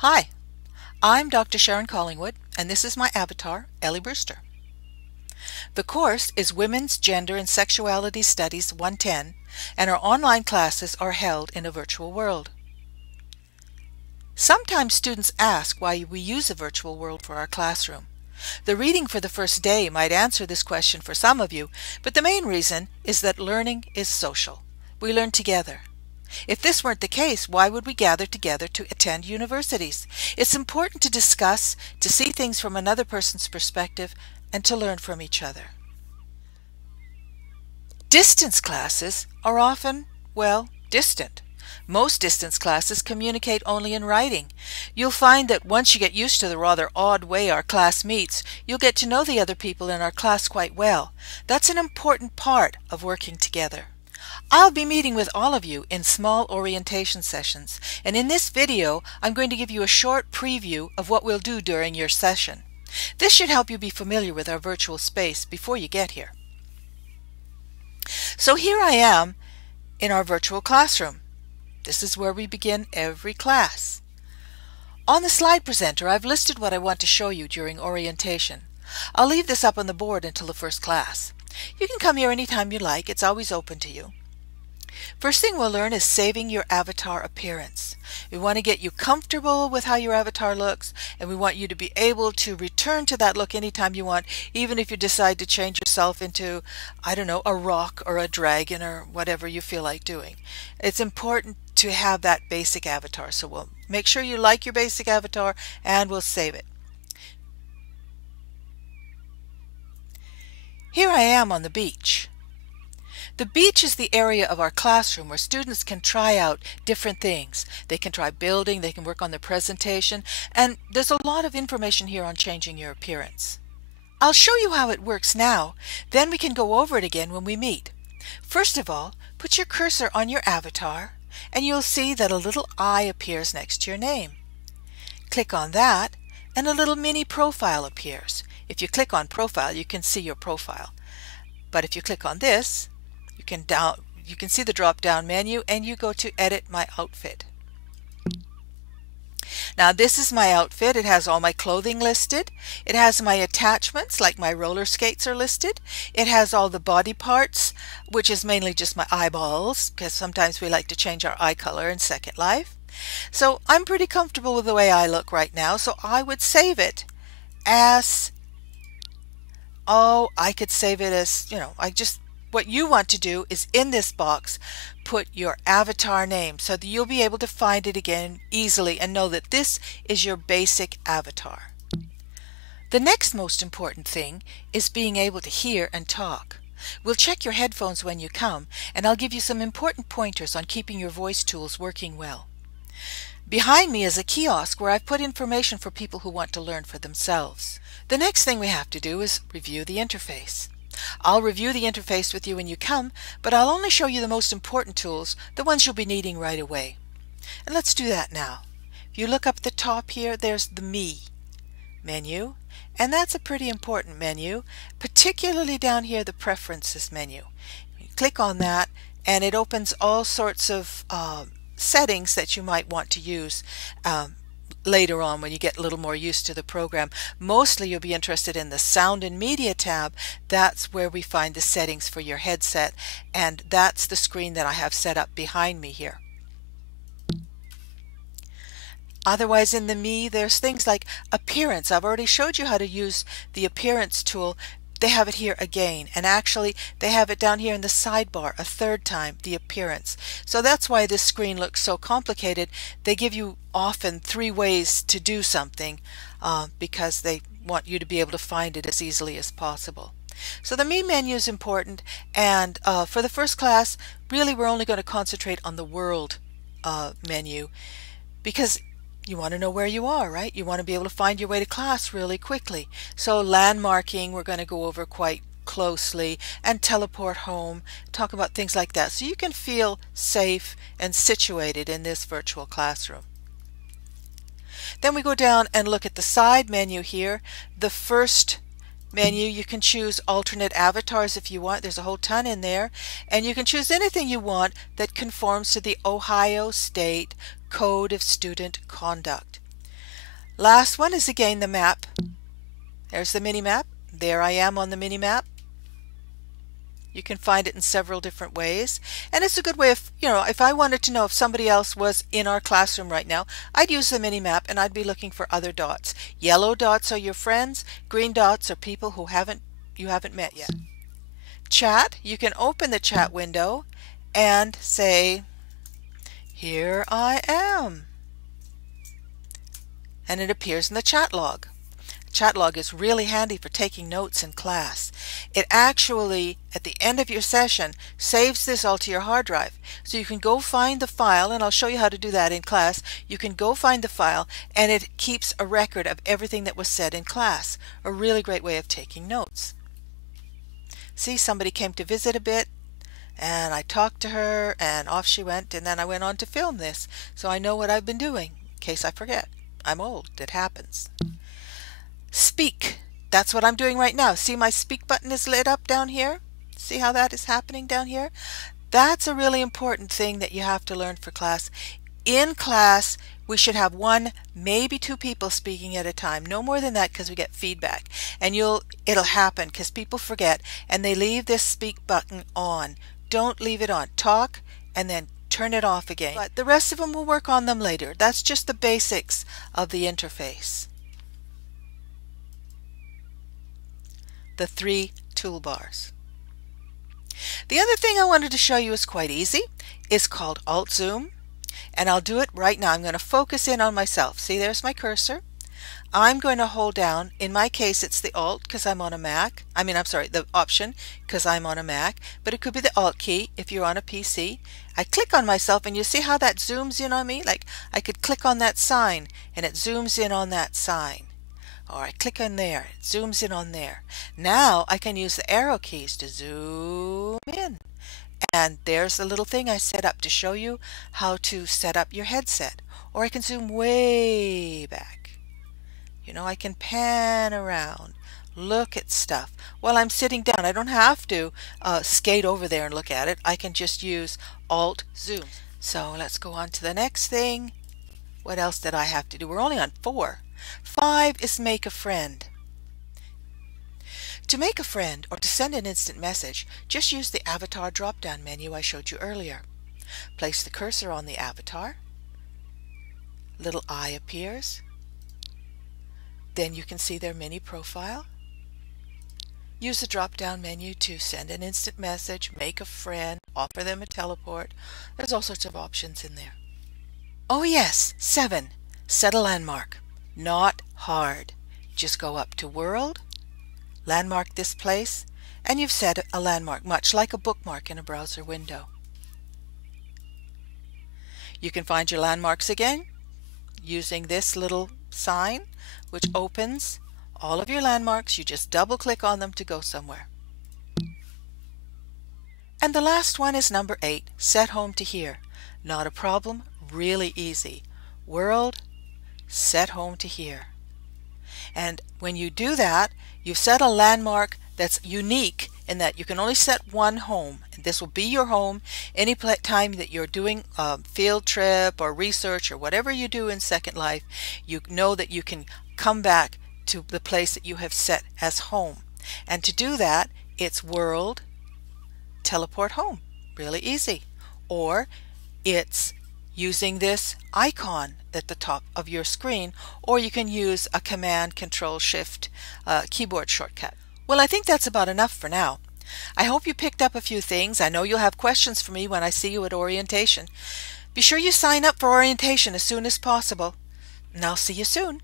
Hi, I'm Dr. Sharon Collingwood, and this is my avatar, Ellie Brewster. The course is Women's Gender and Sexuality Studies 110, and our online classes are held in a virtual world. Sometimes students ask why we use a virtual world for our classroom. The reading for the first day might answer this question for some of you, but the main reason is that learning is social. We learn together. If this weren't the case, why would we gather together to attend universities? It's important to discuss, to see things from another person's perspective, and to learn from each other. Distance classes are often, distant. Most distance classes communicate only in writing. You'll find that once you get used to the rather odd way our class meets, you'll get to know the other people in our class quite well. That's an important part of working together. I'll be meeting with all of you in small orientation sessions, and in this video I'm going to give you a short preview of what we'll do during your session. This should help you be familiar with our virtual space before you get here. So here I am in our virtual classroom. This is where we begin every class. On the slide presenter, I've listed what I want to show you during orientation. I'll leave this up on the board until the first class. You can come here anytime you like. It's always open to you. First thing we'll learn is saving your avatar appearance. We want to get you comfortable with how your avatar looks, and we want you to be able to return to that look anytime you want, even if you decide to change yourself into, I don't know, a rock or a dragon or whatever you feel like doing. It's important to have that basic avatar, so we'll make sure you like your basic avatar and we'll save it. Here I am on the beach. The beach is the area of our classroom where students can try out different things. They can try building, they can work on their presentation, and there's a lot of information here on changing your appearance. I'll show you how it works now, then we can go over it again when we meet. First of all, put your cursor on your avatar, and you'll see that a little eye appears next to your name. Click on that, and a little mini profile appears. If you click on profile, you can see your profile. But if you click on this, you can see the drop-down menu, and you go to Edit My Outfit. Now this is my outfit. It has all my clothing listed. It has my attachments, like my roller skates are listed. It has all the body parts, which is mainly just my eyeballs, because sometimes we like to change our eye color in Second Life. So I'm pretty comfortable with the way I look right now, so I would save it as, I could save it as, what you want to do is in this box put your avatar name so that you'll be able to find it again easily and know that this is your basic avatar. The next most important thing is being able to hear and talk. We'll check your headphones when you come, and I'll give you some important pointers on keeping your voice tools working well. Behind me is a kiosk where I've put information for people who want to learn for themselves. The next thing we have to do is review the interface. I'll review the interface with you when you come, but I'll only show you the most important tools, the ones you'll be needing right away. And let's do that now. If you look up at the top here, there's the Me menu, and that's a pretty important menu, particularly down here, the Preferences menu. You click on that, and it opens all sorts of settings that you might want to use later on when you get a little more used to the program. Mostly you'll be interested in the Sound and Media tab. That's where we find the settings for your headset, and that's the screen that I have set up behind me here. Otherwise in the Me, there's things like Appearance. I've already showed you how to use the Appearance tool. They have it here again, and actually they have it down here in the sidebar a third time, the Appearance. So that's why this screen looks so complicated. They give you often 3 ways to do something because they want you to be able to find it as easily as possible. So the Me menu is important, and for the first class, really we're only going to concentrate on the World menu, because you want to know where you are, right? You want to be able to find your way to class really quickly. So landmarking we're going to go over quite closely, and teleport home, talk about things like that, so you can feel safe and situated in this virtual classroom. Then we go down and look at the side menu here. The first menu, you can choose alternate avatars if you want. There's a whole ton in there, and you can choose anything you want that conforms to the Ohio State Code of Student Conduct. Last one is again the map. There's the mini map. There I am on the mini map. You can find it in several different ways, and it's a good way of, if I wanted to know if somebody else was in our classroom right now, I'd use the mini map and I'd be looking for other dots. Yellow dots are your friends, green dots are people who you haven't met yet. Chat, you can open the chat window and say, here I am, and it appears in the chat log. Chat log is really handy for taking notes in class. It actually, at the end of your session, saves this all to your hard drive. So you can go find the file, and I'll show you how to do that in class. You can go find the file, and it keeps a record of everything that was said in class. A really great way of taking notes. See, somebody came to visit a bit, and I talked to her, and off she went, and then I went on to film this. So I know what I've been doing, in case I forget. I'm old. It happens. Speak. That's what I'm doing right now. See, my speak button is lit up down here. See how that is happening down here? That's a really important thing that you have to learn for class. In class, we should have one, maybe two people speaking at a time. No more than that, because we get feedback. And it'll happen because people forget and they leave this speak button on. Don't leave it on. Talk and then turn it off again. But the rest of them, we'll work on them later. That's just the basics of the interface. The 3 toolbars. The other thing I wanted to show you is quite easy. It's called Alt Zoom, and I'll do it right now. I'm going to focus in on myself. See, there's my cursor. I'm going to hold down, in my case it's the Alt because I'm on a Mac. The Option because I'm on a Mac, but it could be the Alt key if you're on a PC. I click on myself and you see how that zooms in on me? Like I could click on that sign and it zooms in on that sign. Or I click on there, it zooms in on there. Now I can use the arrow keys to zoom in. And there's the little thing I set up to show you how to set up your headset. Or I can zoom way back. I can pan around, look at stuff. While I'm sitting down, I don't have to skate over there and look at it. I can just use Alt Zoom. So let's go on to the next thing. What else did I have to do? We're only on 4. 5 is make a friend. To make a friend or to send an instant message, just use the avatar drop-down menu I showed you earlier. Place the cursor on the avatar. Little eye appears. Then you can see their mini profile. Use the drop-down menu to send an instant message, make a friend, offer them a teleport. There's all sorts of options in there. Oh yes, 7. Set a landmark. Not hard. Just go up to World, landmark this place, and you've set a landmark, much like a bookmark in a browser window. You can find your landmarks again using this little sign, which opens all of your landmarks. You just double-click on them to go somewhere. And the last one is number 8, set home to here. Not a problem, really easy. World, set home to here. And when you do that, you've set a landmark that's unique in that you can only set one home. And this will be your home any time that you're doing a field trip or research or whatever you do in Second Life. You know that you can come back to the place that you have set as home. And to do that, it's World, teleport home. Really easy. Or it's using this icon at the top of your screen, or you can use a Command Control Shift keyboard shortcut. Well, I think that's about enough for now. I hope you picked up a few things. I know you'll have questions for me when I see you at orientation. Be sure you sign up for orientation as soon as possible, and I'll see you soon.